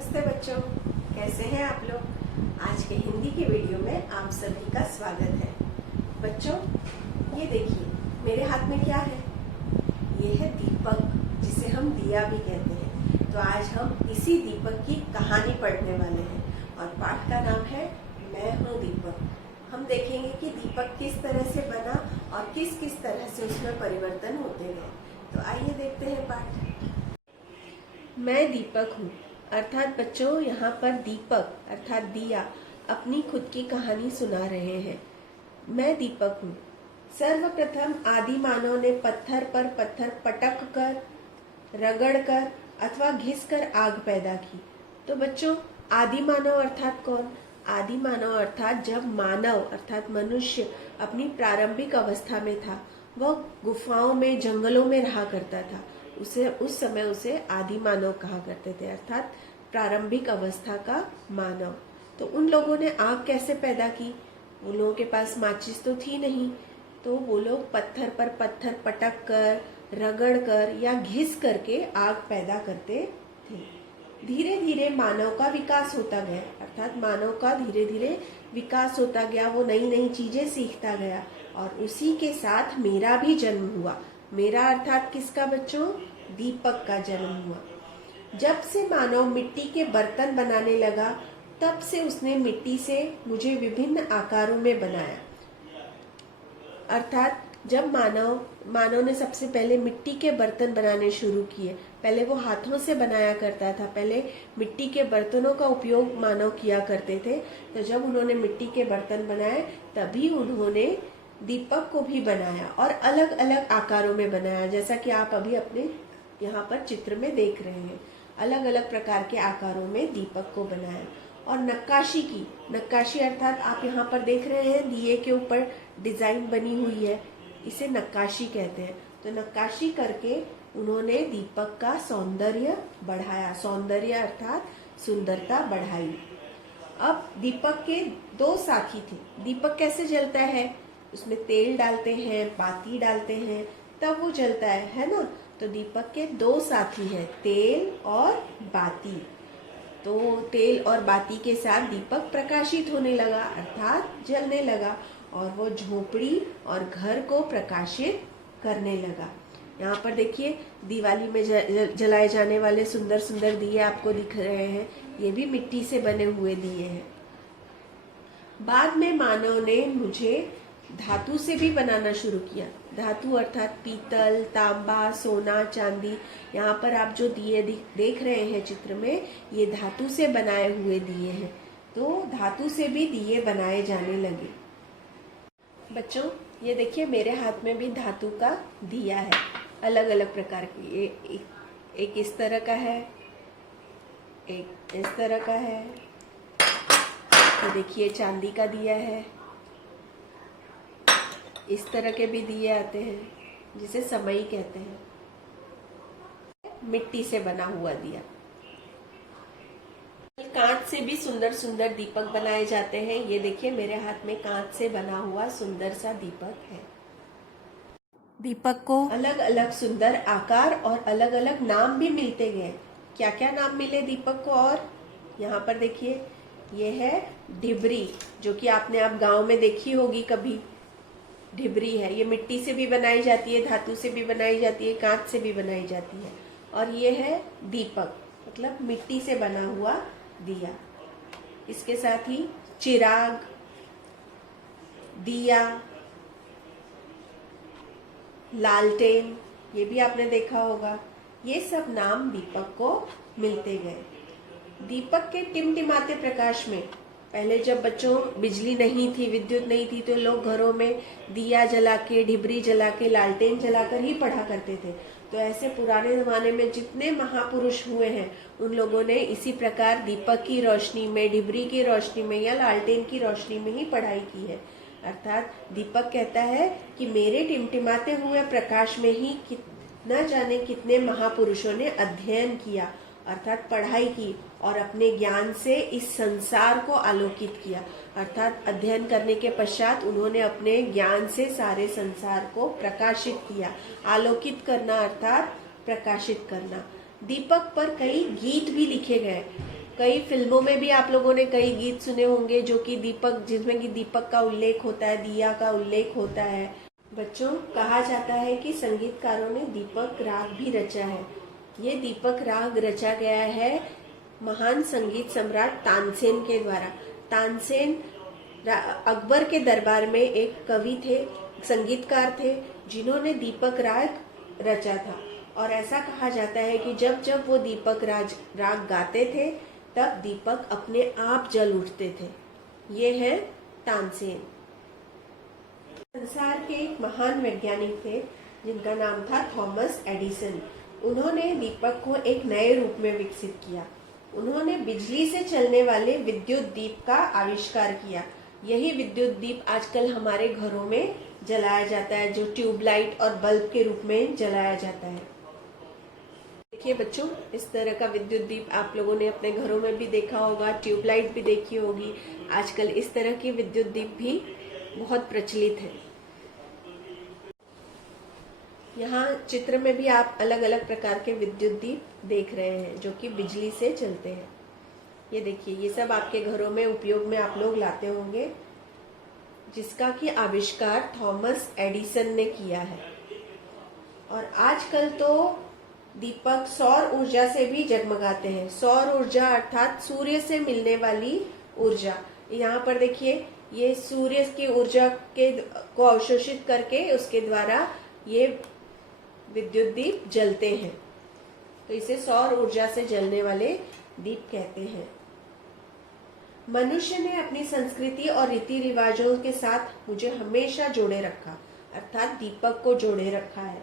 नमस्ते बच्चों, कैसे हैं आप लोग। आज के हिंदी की वीडियो में आप सभी का स्वागत है। बच्चों, ये देखिए मेरे हाथ में क्या है। ये है दीपक, जिसे हम दिया भी कहते हैं। तो आज हम इसी दीपक की कहानी पढ़ने वाले हैं और पाठ का नाम है मैं हूँ दीपक। हम देखेंगे कि दीपक किस तरह से बना और किस किस तरह से उसमें परिवर्तन होते गए। तो आइए देखते हैं पाठ। मैं दीपक हूँ, अर्थात बच्चों यहाँ पर दीपक अर्थात दिया अपनी खुद की कहानी सुना रहे हैं। मैं दीपक हूँ। सर्वप्रथम आदि मानव ने पत्थर पर पत्थर पटक कर, रगड़ कर अथवा घिस कर आग पैदा की। तो बच्चों, आदि मानव अर्थात कौन? आदि मानव अर्थात जब मानव अर्थात मनुष्य अपनी प्रारंभिक अवस्था में था, वह गुफाओं में, जंगलों में रहा करता था। उस समय उसे आदि मानव कहा करते थे, अर्थात प्रारंभिक अवस्था का मानव। तो उन लोगों ने आग कैसे पैदा की? उन लोगों के पास माचिस तो थी नहीं, तो वो लोग पत्थर पर पत्थर पटक कर, रगड़ कर या घिस करके आग पैदा करते थे। धीरे धीरे मानव का विकास होता गया, अर्थात मानव का धीरे धीरे विकास होता गया, वो नई नई चीजें सीखता गया और उसी के साथ मेरा भी जन्म हुआ। मेरा अर्थात किसका बच्चों? दीपक का जन्म हुआ। जब से मानव मिट्टी के बर्तन बनाने लगा, तब से उसने मिट्टी से मुझे आकारों में बनाया। अर्थात जब मानव ने सबसे पहले मिट्टी के बर्तन बनाने शुरू किए। पहले वो हाथों से बनाया करता था, पहले मिट्टी के बर्तनों का उपयोग मानव किया करते थे। तो जब उन्होंने मिट्टी के बर्तन बनाए, तभी उन्होंने दीपक को भी बनाया और अलग अलग आकारों में बनाया, जैसा कि आप अभी अपने यहाँ पर चित्र में देख रहे हैं। अलग अलग प्रकार के आकारों में दीपक को बनाया और नक्काशी की। नक्काशी अर्थात आप यहाँ पर देख रहे हैं दिए के ऊपर डिजाइन बनी हुई है, इसे नक्काशी कहते हैं। तो नक्काशी करके उन्होंने दीपक का सौंदर्य बढ़ाया। सौंदर्य अर्थात सुंदरता बढ़ाई। अब दीपक के दो साथी थे। दीपक कैसे जलता है? उसमें तेल डालते हैं, बाती डालते हैं, तब वो जलता है ना। तो दीपक के दो साथी हैं, तेल और बाती। तो तेल और बाती के साथ दीपक प्रकाशित होने लगा, अर्थात जलने लगा और वो झोपड़ी और घर को प्रकाशित करने लगा। यहाँ पर देखिए दिवाली में जलाए जाने वाले सुंदर सुंदर दिए आपको दिख रहे हैं। ये भी मिट्टी से बने हुए दिए हैं। बाद में मानव ने मुझे धातु से भी बनाना शुरू किया। धातु अर्थात पीतल, तांबा, सोना, चांदी। यहाँ पर आप जो दिए देख रहे हैं चित्र में, ये धातु से बनाए हुए दिए हैं। तो धातु से भी दिए बनाए जाने लगे। बच्चों, ये देखिए मेरे हाथ में भी धातु का दिया है, अलग अलग प्रकार की। एक इस तरह का है, एक इस तरह का है। तो देखिए चांदी का दिया है। इस तरह के भी दिए आते हैं, जिसे समई कहते हैं। मिट्टी से बना हुआ दिया। कांच से भी सुंदर सुंदर दीपक बनाए जाते हैं। ये देखिए मेरे हाथ में कांच से बना हुआ सुंदर सा दीपक है। दीपक को अलग अलग सुंदर आकार और अलग अलग नाम भी मिलते गए। क्या क्या नाम मिले दीपक को? और यहाँ पर देखिए, ये है ढिबरी, जो कि आपने आप गांव में देखी होगी कभी। ढिबरी है, ये मिट्टी से भी बनाई जाती है, धातु से भी बनाई जाती है, कांच से भी बनाई जाती है। और ये है दीपक, मतलब मिट्टी से बना हुआ दिया। इसके साथ ही चिराग, दिया, लालटेन, ये भी आपने देखा होगा। ये सब नाम दीपक को मिलते गए। दीपक के टिमटिमाते प्रकाश में, पहले जब बच्चों बिजली नहीं थी, विद्युत नहीं थी, तो लोग घरों में दिया जला के, ढिबरी जला के, लालटेन जलाकर ही पढ़ा करते थे। तो ऐसे पुराने जमाने में जितने महापुरुष हुए हैं, उन लोगों ने इसी प्रकार दीपक की रोशनी में, ढिबरी की रोशनी में या लालटेन की रोशनी में ही पढ़ाई की है। अर्थात दीपक कहता है कि मेरे टिमटिमाते हुए प्रकाश में ही न जाने कितने महापुरुषों ने अध्ययन किया, अर्थात पढ़ाई की और अपने ज्ञान से इस संसार को आलोकित किया। अर्थात अध्ययन करने के पश्चात उन्होंने अपने ज्ञान से सारे संसार को प्रकाशित किया। आलोकित करना अर्थात प्रकाशित करना। दीपक पर कई गीत भी लिखे गए। कई फिल्मों में भी आप लोगों ने कई गीत सुने होंगे जो कि दीपक, जिसमें कि दीपक का उल्लेख होता है, दिया का उल्लेख होता है। बच्चों, कहा जाता है कि संगीतकारों ने दीपक राग भी रचा है। ये दीपक राग रचा गया है महान संगीत सम्राट तानसेन के द्वारा। तानसेन अकबर के दरबार में एक कवि थे, संगीतकार थे, जिन्होंने दीपक राग रचा था। और ऐसा कहा जाता है कि जब जब वो दीपक राग गाते थे तब दीपक अपने आप जल उठते थे। ये है तानसेन। संसार के एक महान वैज्ञानिक थे जिनका नाम था थॉमस एडिसन। उन्होंने दीपक को एक नए रूप में विकसित किया। उन्होंने बिजली से चलने वाले विद्युत दीप का आविष्कार किया। यही विद्युत दीप आजकल हमारे घरों में जलाया जाता है, जो ट्यूबलाइट और बल्ब के रूप में जलाया जाता है। देखिए बच्चों, इस तरह का विद्युत दीप आप लोगों ने अपने घरों में भी देखा होगा, ट्यूबलाइट भी देखी होगी। आजकल इस तरह की विद्युत दीप भी बहुत प्रचलित है। यहाँ चित्र में भी आप अलग अलग प्रकार के विद्युत दीप देख रहे हैं जो कि बिजली से चलते हैं। ये देखिए, ये सब आपके घरों में उपयोग में आप लोग लाते होंगे, जिसका कि आविष्कार थॉमस एडिसन ने किया है। और आजकल तो दीपक सौर ऊर्जा से भी जगमगाते हैं। सौर ऊर्जा अर्थात सूर्य से मिलने वाली ऊर्जा। यहाँ पर देखिए, ये सूर्य की ऊर्जा को अवशोषित करके उसके द्वारा ये विद्युत दीप जलते हैं, तो इसे सौर ऊर्जा से जलने वाले दीप कहते हैं। मनुष्य ने अपनी संस्कृति और रीति रिवाजों के साथ मुझे हमेशा जोड़े रखा, अर्थात दीपक को जोड़े रखा है।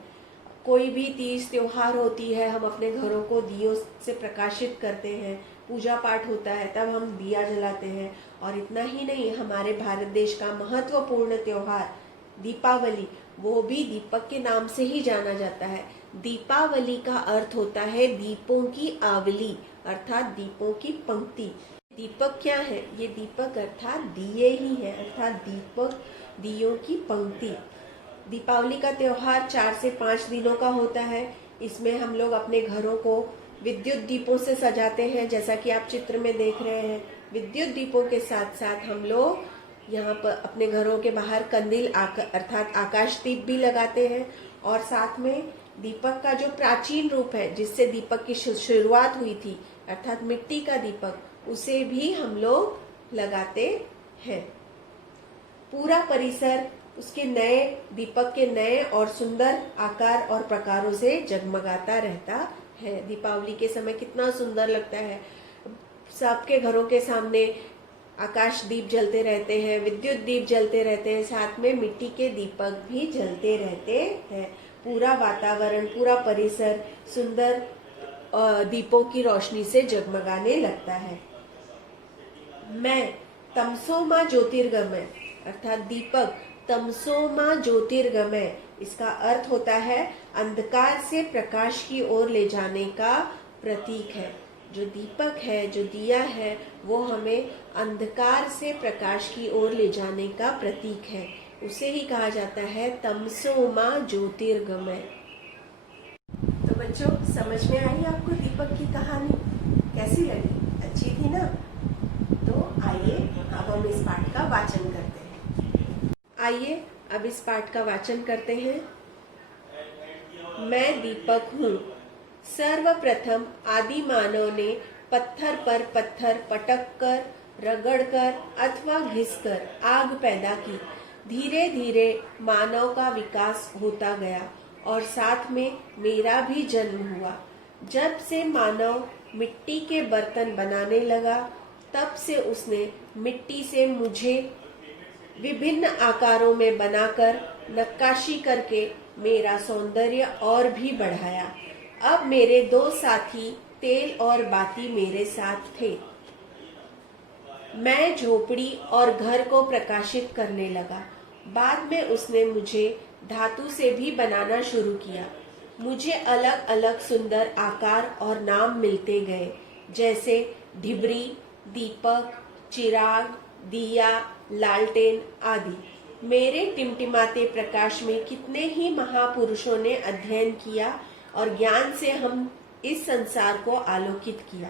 कोई भी तीज त्योहार होती है, हम अपने घरों को दियों से प्रकाशित करते हैं, पूजा पाठ होता है तब हम दिया जलाते हैं। और इतना ही नहीं, हमारे भारत देश का महत्वपूर्ण त्योहार दीपावली, वो भी दीपक के नाम से ही जाना जाता है। दीपावली का अर्थ होता है दीपों की आवली, अर्थात दीपों की पंक्ति। दीपक क्या है? ये दीपक अर्थात दिए ही है, अर्थात दीपक दियों की पंक्ति। दीपावली का त्योहार 4 से 5 दिनों का होता है। इसमें हम लोग अपने घरों को विद्युत दीपों से सजाते हैं, जैसा कि आप चित्र में देख रहे हैं। विद्युत दीपों के साथ साथ हम लोग यहाँ पर अपने घरों के बाहर कंदील अर्थात आकाश दीप भी लगाते हैं। और साथ में दीपक का जो प्राचीन रूप है, जिससे दीपक की शुरुआत हुई थी, अर्थात मिट्टी का दीपक, उसे भी हम लोग लगाते हैं। पूरा परिसर उसके नए दीपक के नए और सुंदर आकार और प्रकारों से जगमगाता रहता है। दीपावली के समय कितना सुंदर लगता है। सबके घरों के सामने आकाश दीप जलते रहते हैं, विद्युत दीप जलते रहते हैं, साथ में मिट्टी के दीपक भी जलते रहते हैं। पूरा वातावरण, पूरा परिसर सुंदर दीपों की रोशनी से जगमगाने लगता है। मैं तमसो मां ज्योतिर्गमय, अर्थात दीपक तमसो मां ज्योतिर्गमय, इसका अर्थ होता है अंधकार से प्रकाश की ओर ले जाने का प्रतीक है। जो दीपक है, जो दिया है, वो हमें अंधकार से प्रकाश की ओर ले जाने का प्रतीक है। उसे ही कहा जाता है तमसो मां ज्योतिर्गमय। तो बच्चों, समझ में आई आपको दीपक की कहानी? कैसी लगी? अच्छी थी ना? तो आइए अब हम इस पाठ का वाचन करते हैं। आइए अब इस पाठ का वाचन करते हैं। मैं दीपक हूँ। सर्वप्रथम आदि मानव ने पत्थर पर पत्थर पटक कर, रगड़ कर अथवा घिसकर आग पैदा की। धीरे धीरे मानव का विकास होता गया और साथ में मेरा भी जन्म हुआ। जब से मानव मिट्टी के बर्तन बनाने लगा, तब से उसने मिट्टी से मुझे विभिन्न आकारों में बनाकर नक्काशी करके मेरा सौंदर्य और भी बढ़ाया। अब मेरे 2 साथी तेल और बाती मेरे साथ थे। मैं झोपड़ी और घर को प्रकाशित करने लगा। बाद में उसने मुझे धातु से भी बनाना शुरू किया। मुझे अलग अलग सुंदर आकार और नाम मिलते गए, जैसे ढिबरी, दीपक, चिराग, दिया, लालटेन आदि। मेरे टिमटिमाते प्रकाश में कितने ही महापुरुषों ने अध्ययन किया और ज्ञान से हम इस संसार को आलोकित किया।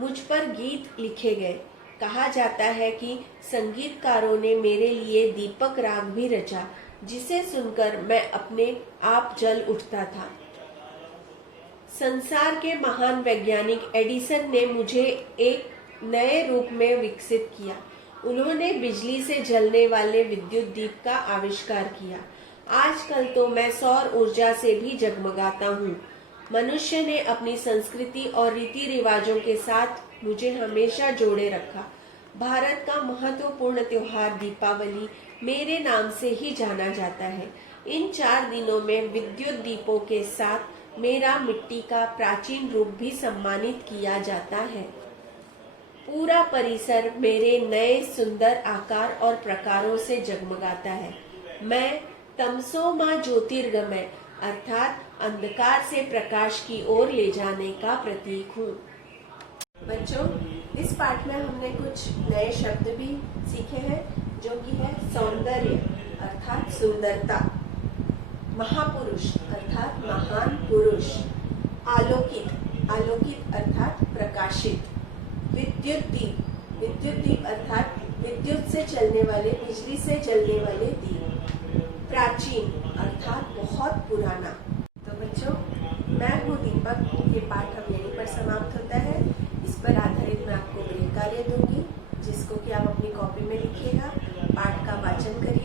मुझ पर गीत लिखे गए। कहा जाता है कि संगीतकारों ने मेरे लिए दीपक राग भी रचा, जिसे सुनकर मैं अपने आप जल उठता था। संसार के महान वैज्ञानिक एडिसन ने मुझे एक नए रूप में विकसित किया। उन्होंने बिजली से जलने वाले विद्युत दीप का आविष्कार किया। आजकल तो मैं सौर ऊर्जा से भी जगमगाता हूँ। मनुष्य ने अपनी संस्कृति और रीति रिवाजों के साथ मुझे हमेशा जोड़े रखा। भारत का महत्वपूर्ण त्योहार दीपावली मेरे नाम से ही जाना जाता है। इन 4 दिनों में विद्युत दीपों के साथ मेरा मिट्टी का प्राचीन रूप भी सम्मानित किया जाता है। पूरा परिसर मेरे नए सुंदर आकार और प्रकारों से जगमगाता है। मैं तमसो मां ज्योतिर्गमय अर्थात अंधकार से प्रकाश की ओर ले जाने का प्रतीक हूँ। बच्चों, इस पाठ में हमने कुछ नए शब्द भी सीखे हैं, जो कि है सौंदर्य अर्थात सुंदरता, महापुरुष अर्थात महान पुरुष, आलोकित अर्थात प्रकाशित, विद्युत दीप अर्थात विद्युत से चलने वाले, बिजली से चलने वाले दीप, प्राचीन अर्थात बहुत पुराना। तो बच्चों, मैं हूँ दीपक। ये पाठ अब यहीं पर समाप्त होता है। इस पर आधारित मैं आपको गृह कार्य दूंगी, जिसको कि आप अपनी कॉपी में लिखिएगा, पाठ का वाचन करिए।